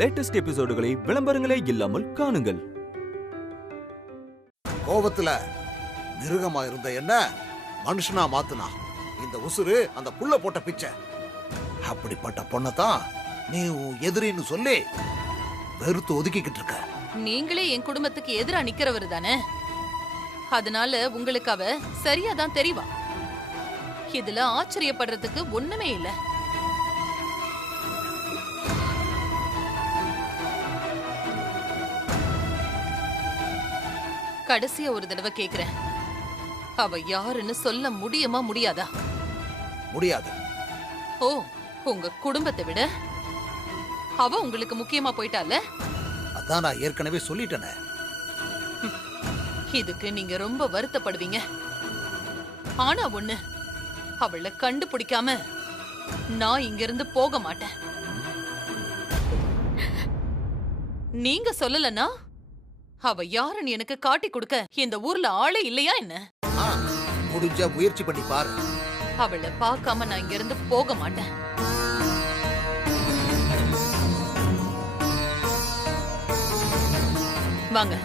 Latest எபிசோடுகளை விளம்பரங்களே இல்லாமல் காணுங்கள். கோபத்துல மிருகமா இருந்த என்ன மனுஷனா மாத்துனா. இந்த உசுறு அந்த புள்ள போட்ட பிச்சை. அப்படிப்பட்ட பொண்ணதான் நீ எதிரின்னு சொல்லி வெறுத்து ஒதுக்கிக்கிட்டு இருக்க. நீங்களே என் குடும்பத்துக்கு எதிரா நிக்கிறவரு தானே, அதனால உங்களுக்கு அவ சரியாதான் தெரிவா. இதுல ஆச்சரியப்படுறதுக்கு ஒண்ணுமே இல்ல. கடைசியா ஒரு தடவை கேக்குறேன், அவ யாருன்னு சொல்ல முடியுமா முடியாதா? முடியாது. ஓ, உங்க குடும்பத்தை விட அவ உங்களுக்கு முக்கியமா போயிட்டால? அதான் நான் ஏற்கனவே சொல்லிட்டேனே. இதுக்கு நீங்க ரொம்ப வருத்தப்படுவீங்க. ஆனா ஒண்ணு, அவளை கண்டுபிடிக்காம நான் இங்க இருந்து போக மாட்டேன். நீங்க சொல்லலனா அவ யாருன்னு எனக்கு காட்டி கொடுக்க இந்த ஊர்ல ஆளே இல்லையா என்ன? முடிஞ்ச முயற்சி பண்ணி பாரு. அவளை பார்க்காம நான் இங்க இருந்து போக மாட்டேன். வாங்க.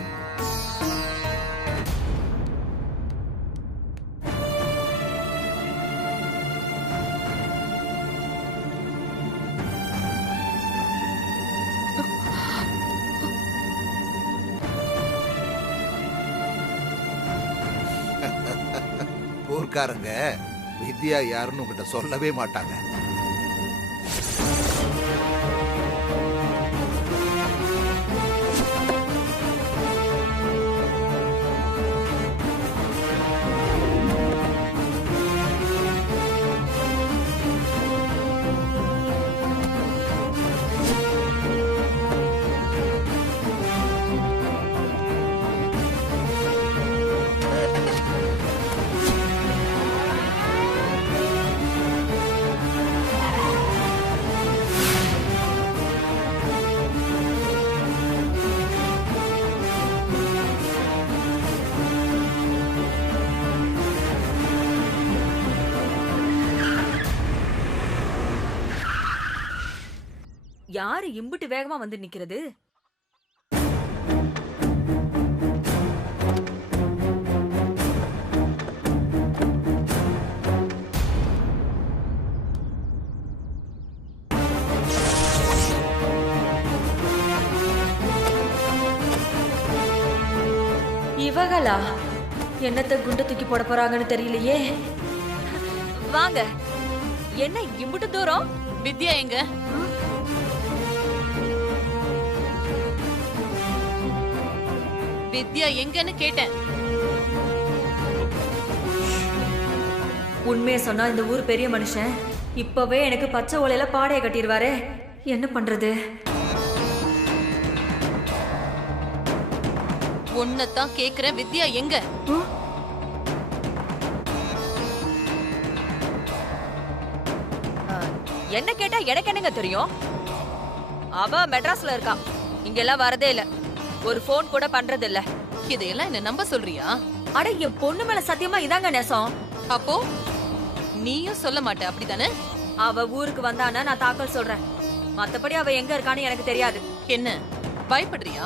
ஊர்க்காரங்க வித்யா யாருன்னு உங்ககிட்ட சொல்லவே மாட்டாங்க. யாரு இம்புட்டு வேகமா வந்து நிக்கிறது? இவங்களா? என்னத்த குண்டு தூக்கி போட போறாங்கன்னு தெரியலையே. வாங்க. என்ன இம்புட்டு தூரம்? வித்யா எங்க? வித்யா எங்கன்னு கேட்டேன். உண்மையை சொன்னா இந்த ஊர் பெரிய மனுஷன் இப்பவே எனக்கு பச்சை ஓலையில பாடைய கட்டிடுவாரே. என்ன பண்றது? உன்னதான் கேக்குறேன், வித்யா எங்க? என்ன கேட்டா எனக்கு என்னங்க தெரியும்? அவ மெட்ராஸ்ல இருக்கா, இங்கெல்லாம் வரதே இல்ல, ஒரு போன் கூட பண்றது இல்ல. இதையெல்லாம் என்ன நம்ப சொல்றியா? அட, என் பொண்ணு மேல சத்தியமா இதாங்க நெசம். அப்போ நீயும் சொல்ல மாட்ட, அப்படித்தானே? அவ ஊருக்கு வந்தானா நான் தாக்கல் சொல்றேன். மத்தபடி அவ எங்க இருக்கான்னு எனக்கு தெரியாது. என்ன பயப்படுறியா?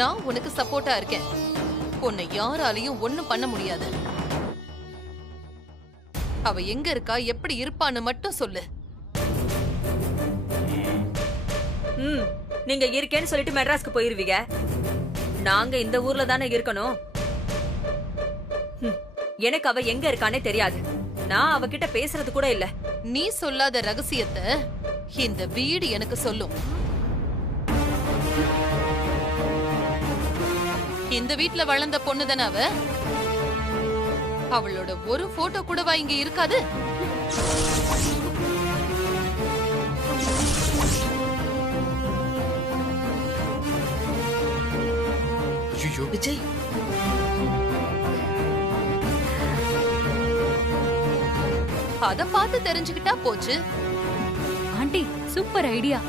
நான் உனக்கு சப்போர்ட்டா இருக்கேன். உன்னை யாராலையும் ஒண்ணும் பண்ண முடியாது. அவ எங்க இருக்கா, எப்படி இருப்பான்னு மட்டும் சொல்லு. நீங்க இருக்கேன்னு சொல்லிட்டு மெட்ராஸ்க்கு போயிருவீங்க. நாங்க இந்த ஊர்ல தானே இருக்கணும். எனக்கு அவ எங்க இருக்கானே தெரியாது. நான் அவகிட்ட பேசுறது கூட இல்ல. நீ சொல்லாத ரகசியத்தை இந்த வீடு எனக்கு சொல்லும். இந்த வீட்ல வளர்ந்த பொண்ணுதானே அவ. அவளோட ஒரு போட்டோ கூடவா இங்க இருக்காது? விஜய், அத பார்த்து தெரிஞ்சுக்கிட்டா போச்சு. Aunty, super idea.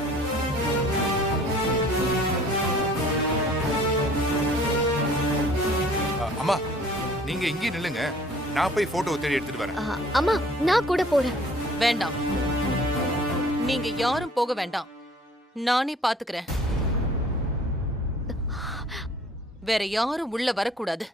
அம்மா, நீங்க இங்கே நில்லுங்க, நான் போய் போட்டோ தேடி எடுத்துட்டு வரேன். அம்மா, நான் கூட போறேன். வேண்டாம், நீங்க யாரும் போக வேண்டாம், நானே பாத்துக்கிறேன். வேற யாரும் உள்ள வரக்கூடாது.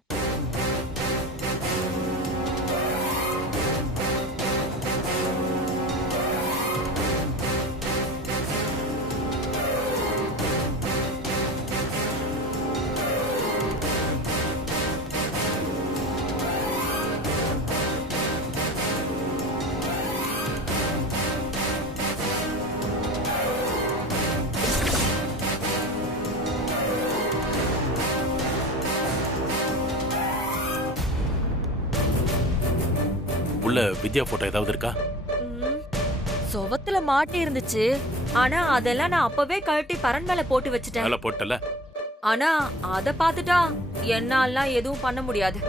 உள்ள வித்யா போட்டோ ஏதாவது இருக்கா? சுவத்துல மாட்டி இருந்துச்சு. ஆனா அதெல்லாம் நான் அப்பவே கழட்டி பரண் மேல போட்டு வச்சுட்டேன். மேல போட்டல. ஆனா அத பாத்துட்டா என்னாலாம் எதுவும் பண்ண முடியாது.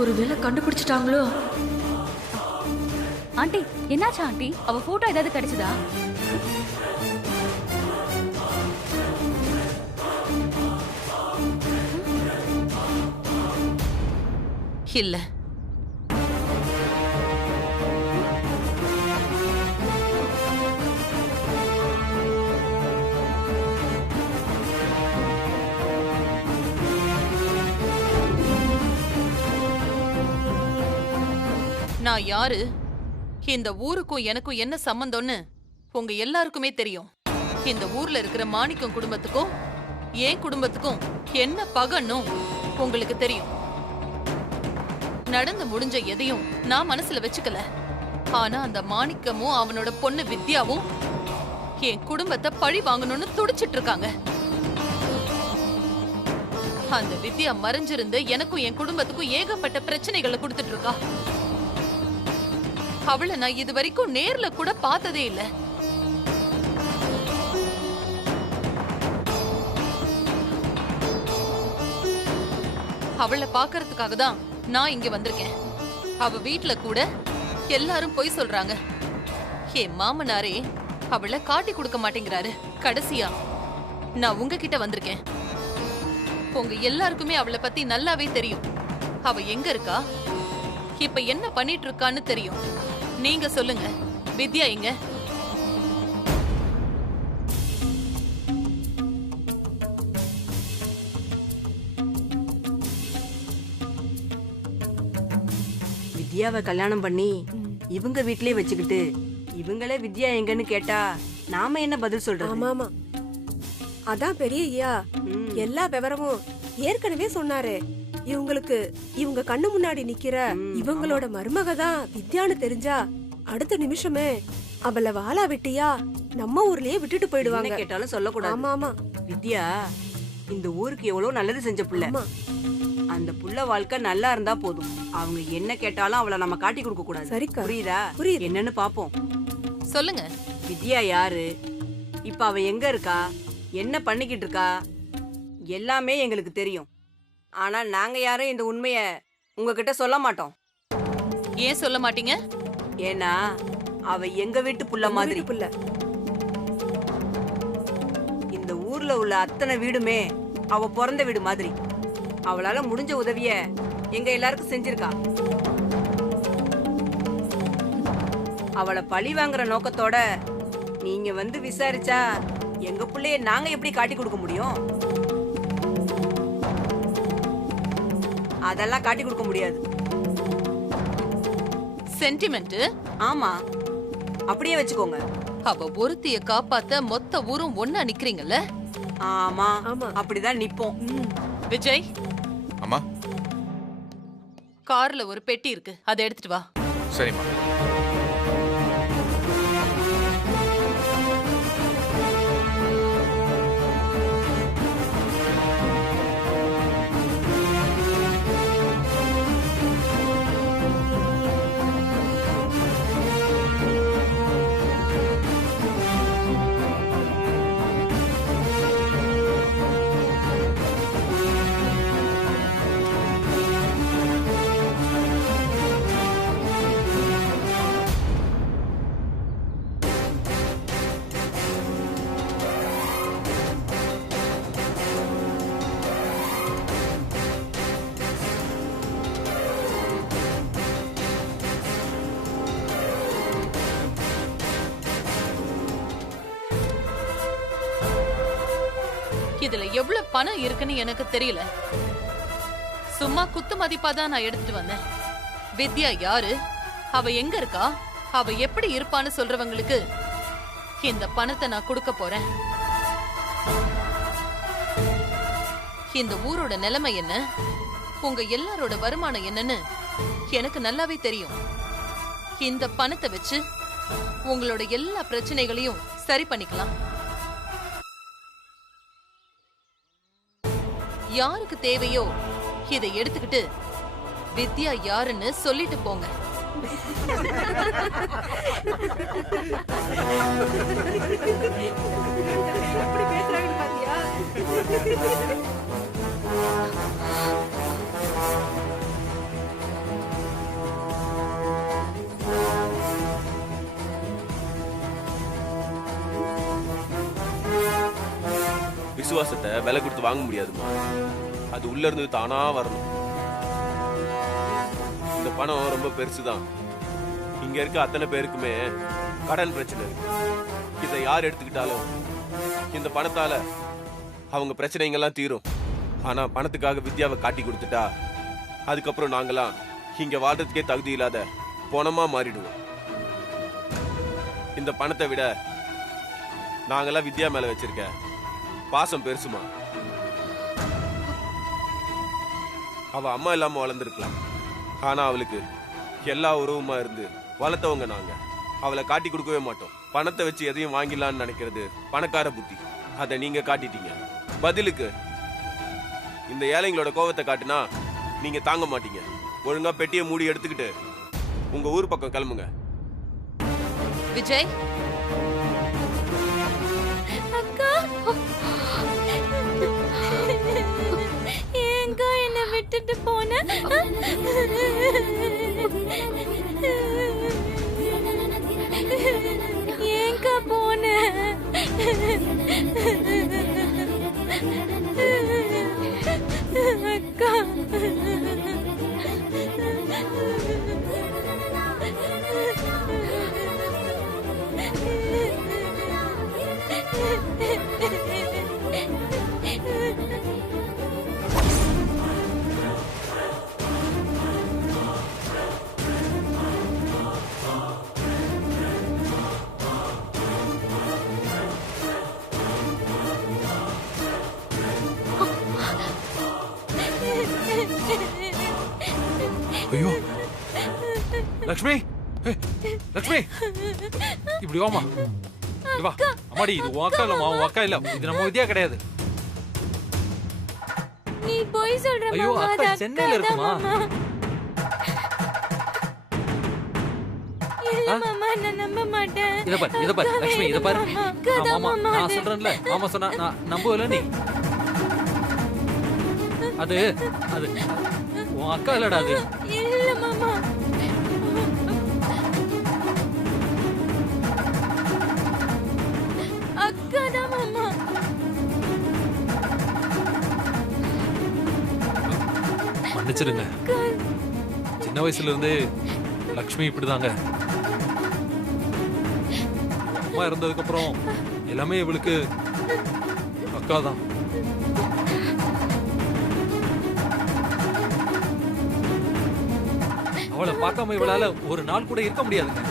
ஒருவேளை கண்டுபிடிச்சிட்டாங்களோ? ஆண்டி என்னாச்சு ஆண்டி? அவ போட்டோ ஏதாவது கிடைச்சதா? இல்ல. நான் யாரு, இந்த ஊருக்கும் எனக்கும் என்ன சம்பந்தம்னு உங்க எல்லாருக்குமே தெரியும். இந்த ஊர்ல இருக்கிற மாணிக்கம் குடும்பத்துக்கும் என் குடும்பத்துக்கும் என்ன பகன்னும் உங்களுக்கு தெரியும். நடந்து முடிஞ்ச எதையும் நான் மனசுல வச்சுக்கல. ஆனா அந்த மாணிக்கமும் அவனோட பொண்ணு வித்யாவும் என் குடும்பத்தை பழி வாங்கணும்னு துடிச்சிட்டு இருக்காங்க. அந்த வித்யா மறைஞ்சிருந்து எனக்கும் என் குடும்பத்துக்கும் ஏகப்பட்ட பிரச்சனைகளை கொடுத்துட்டு இருக்கா. அவளை நான் இது வரைக்கும் நேர்ல கூட பார்த்ததே இல்ல. அவளை பாக்குறதுக்காக தான் நான் இங்க வந்திருக்கேன். அவ வீட்ல கூட எல்லாரும் பொய் சொல்றாங்க. என் மாமனாரே அவளை காட்டி கொடுக்க மாட்டேங்கிறாரு. கடைசியா நான் உங்ககிட்ட வந்திருக்கேன். உங்க எல்லாருக்குமே அவளை பத்தி நல்லாவே தெரியும். அவ எங்க இருக்கா, இப்ப என்ன பண்ணிட்டு இருக்கான்னு தெரியும். நீங்க சொல்லுங்க, வித்யா எங்க? வித்யாவை கல்யாணம் பண்ணி இவங்க வீட்லயே வச்சுக்கிட்டு இவங்களே வித்யா எங்கன்னு கேட்டா நாம என்ன பதில் சொல்றது? ஆமாமா, அதான் பெரிய ஐயா எல்லா விவரமும் ஏற்கனவே சொன்னாரு. இவங்க கண்ணு முன்னாடி நிக்கிற இவங்களோட மருமக தான் வித்யான்னு தெரிஞ்சா அடுத்த நிமிஷமே அவளை வாழா விட்டியா நம்ம ஊர்லயே விட்டுட்டு போயிடுவாங்க. கேட்டாலும் சொல்லக்கூடாது. ஆமா ஆமா, வித்யா இந்த ஊருக்கு எவ்வளவு நல்லது செஞ்ச புள்ள. அந்த புள்ள வாழ்க்கை நல்லா இருந்தா போதும். அவங்க என்ன கேட்டாலும் அவளை நம்ம காட்டி கொடுக்க கூடாது. சரிக்கா, புரியுதா? புரியுது. என்னன்னு பாப்போம். சொல்லுங்க. வித்யா யாரு, இப்ப அவ எங்க இருக்கா, என்ன பண்ணிக்கிட்டு இருக்கா, எல்லாமே எங்களுக்கு தெரியும். ஆனா நாங்க யாரும் இந்த உண்மைய உங்ககிட்ட சொல்ல மாட்டோம். ஏன் சொல்ல மாட்டீங்க? ஏன்னா அவ எங்க வீட்டு புள்ள மாதிரி. புள்ள இந்த ஊர்ல உள்ள அத்தனை வீடுமே அவ பிறந்த வீடு மாதிரி. அவளால முடிஞ்ச உதவிய எங்க எல்லாருக்கும் செஞ்சிருக்கா. அவளை பழி வாங்குற நோக்கத்தோட நீங்க வந்து விசாரிச்சா எங்க பிள்ளைய நாங்க எப்படி காட்டி கொடுக்க முடியும்? அதெல்லாம் காட்டி கொடுக்க முடியாது. சென்டிமெண்ட்? ஆமா, அப்படியே வச்சுக்கோங்க. அவ ஒருத்திய காப்பாத்த மொத்த ஊரும் ஒண்ணா நிக்கிறீங்கல்ல? ஆமா ஆமா, அப்படிதான் நிப்போம். விஜய், அம்மா கார்ல ஒரு பெட்டி இருக்கு, அதை எடுத்துட்டு வா. சரிம்மா. இதுல எவ்வளவு பணம் இருக்குன்னு எனக்கு தெரியல. சும்மா குத்து மதிப்பா தான் நான் எடுத்துட்டு வந்தேன். வித்யா யாரு, அவ எங்க இருக்கா, அவ எப்படி இருப்பான்னு சொல்றவங்களுக்கு இந்த பணத்தை நான் கொடுக்க போறேன். இந்த ஊரோட நிலைமை என்ன, உங்க எல்லாரோட வருமானம் என்னன்னு எனக்கு நல்லாவே தெரியும். இந்த பணத்தை வச்சு உங்களோட எல்லா பிரச்சனைகளையும் சரி பண்ணிக்கலாம். யாருக்கு தேவையோ இதை எடுத்துக்கிட்டு வித்யா யாருன்னு சொல்லிட்டு போங்க. எப்படி பேசுறாங்கன்னு பாத்தியா? விசுவாசத்தை விலை கொடுத்து வாங்க முடியாதுமா. அது உள்ள இருந்து தானா வரணும். இந்த பணம் ரொம்ப பெருசுதான். இங்க இருக்க அத்தனை பேருக்குமே கடன் பிரச்சனை இருக்கு. இதை யார் எடுத்துக்கிட்டாலும் இந்த பணத்தால அவங்க பிரச்சனைங்கெல்லாம் தீரும். ஆனா பணத்துக்காக வித்யாவை காட்டி கொடுத்துட்டா அதுக்கப்புறம் நாங்களாம் இங்க வாழ்றதுக்கே தகுதி இல்லாத பணமா மாறிடுவோம். இந்த பணத்தை விட நாங்கெல்லாம் வித்யா மேல வச்சிருக்க பாசம் பெருசுமா. அவ அம்மா இல்லாம வளர்ந்துருக்கலாம். ஆனா அவளுக்கு எல்லா உறவுமா இருந்து வளர்த்தவங்க நாங்க. அவளை காட்டி கொடுக்கவே மாட்டோம். பணத்தை வச்சு எதையும் வாங்கிடலான்னு நினைக்கிறது பணக்கார புத்தி. அதை நீங்க காட்டிட்டீங்க. பதிலுக்கு இந்த ஏழைங்களோட கோவத்தை காட்டுனா நீங்க தாங்க மாட்டீங்க. ஒழுங்கா பெட்டியை மூடி எடுத்துக்கிட்டு உங்க ஊர் பக்கம் கிளம்புங்க. விஜய் அக்கா ஏங்கா என்ன விட்டுட்டு போன? ஏங்கா போன? அக்கா ஐயோ லக்ஷ்மி, லக்ஷ்மி இப்படி வாமா. வா அம்மாடி, இது உன் அக்கா இல்லம்மா, உன் அக்கா இல்ல, இது நம்ம வித்யா கிடையாது. நீ போய் சொல்ற. ஐயோ அக்கா சென்னையில இருக்குமா? இல்ல மாமா, நான் நம்ப மாட்டேன். இத பாரு லக்ஷ்மி, இத பாரு. மாமா நான் சொல்றேன்ல, மாமா சொன்னா நான் நம்புவல. நீ அது உன் அக்கா இல்லடா. அது இல்ல மாமா. அக்கா தான் மாமா. மன்னிச்சிடுங்க. சின்ன வயசுல இருந்து லக்ஷ்மி இப்படிதாங்க. அம்மா இறந்ததுக்கு அப்புறம் எல்லாமே இவளுக்கு அக்கா தான். அவளை பார்க்காம இவளால ஒரு நாள் கூட இருக்க முடியாதுங்க.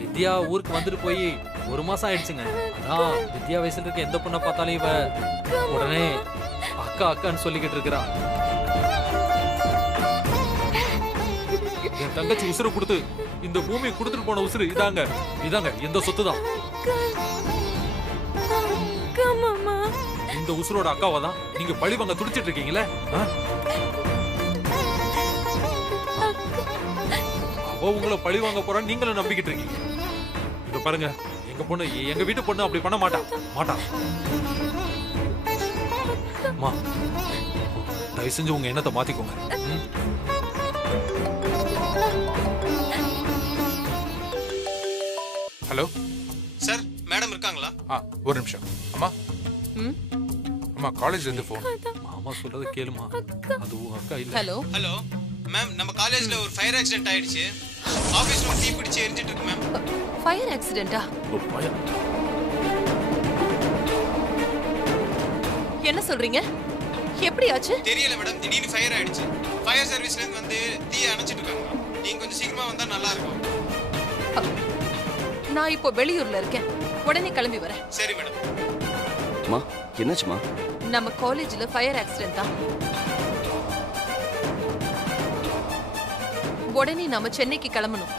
வித்யா ஊருக்கு வந்துட்டு போய் 1 மாசம் ஆயிடுச்சுங்க. அதான் வித்யா வயசுல இருக்க எந்த பொண்ணை பார்த்தாலும் இவ உடனே அக்கா அக்கான்னு சொல்லிக்கிட்டு இருக்கிறா. என் தங்கச்சி உசுரை கொடுத்து இந்த பூமியை கொடுத்துட்டு போன உசுறு இதாங்க இந்த சொத்து தான். இந்த உசுரோட அக்காவை தான் நீங்க பழிவாங்க துடிச்சிட்டு இருக்கீங்களே. அவ உங்களை பழி வாங்க போறான்னு நீங்களும் நம்பிக்கிட்டு இருக்கீங்க. இத பாருங்க, எங்க பொண்ணு, எங்க வீட்டு பொண்ணு அப்படி பண்ண மாட்டா. அம்மா தயவு செஞ்சு உங்க எண்ணத்தை மாத்திக்கோங்க. ஹலோ சார், மேடம் இருக்காங்களா? ஒரு நிமிஷம். அம்மா அம்மா காலேஜ்ல இருந்து ஃபோன். மாமா சொல்றது கேளுமா. அது அக்கா இல்ல. ஹலோ ஹலோ மேம், நம்ம காலேஜ்ல ஒரு ஃபயர் ஆக்சிடென்ட் ஆயிடுச்சு. ஆபீஸ் ரூம் தீ பிடிச்சு எரிஞ்சிட்டு இருக்கு மேம். ஃபயர் ஆக்சிடென்ட்டா? என்ன சொல்றீங்க? எப்படி ஆச்சு? தெரியல மேடம், திடீர்னு ஃபயர் ஆயிடுச்சு. ஃபயர் சர்வீஸ்ல இருந்து வந்து தீயை அணைச்சிட்டு இருக்காங்க. நீங்க கொஞ்சம் சீக்கிரமா வந்தா நல்லா இருக்கும். நான் இப்போ வெளியூர்ல இருக்கேன். உடனே கிளம்பி வரேன். சரி மேடம். அம்மா என்னாச்சுமா? நம்ம காலேஜ்ல ஃபயர் ஆக்சிடென்ட் தான். உடனே நாம சென்னைக்கு கிளம்பணும்.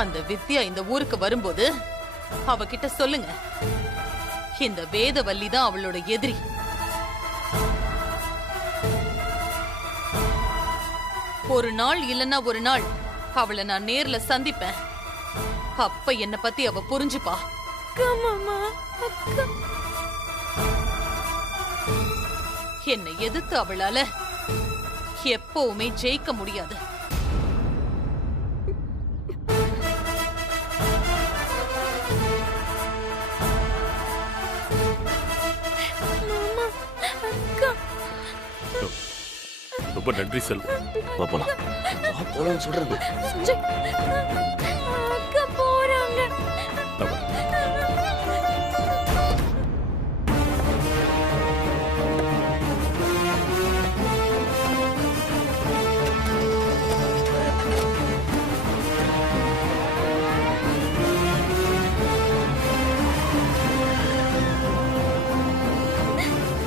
அந்த வித்யா இந்த ஊருக்கு வரும்போது அவகிட்ட சொல்லுங்க, இந்த வேதவல்லி தான் அவளோட எதிரி. ஒரு நாள் இல்லன்னா ஒரு நாள் அவளை நான் நேர்ல சந்திப்பேன். அப்ப என்ன பத்தி அவ புரிஞ்சுப்பா. என்னை எதிர்த்து அவளால எப்பவுமே ஜெயிக்க முடியாது. ரொம்ப நன்றி செல்வம். வா போலாம். வா போலாம் சொல்றது. சஞ்சய் அக்கா போறாங்க.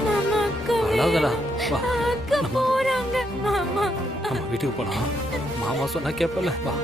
மாமா அக்கா அழாதடா. வா அக்கா போறாங்க மாமா. நம்ம வீட்டுக்கு போலாம். மாமா சொன்னா கேப்பல. வா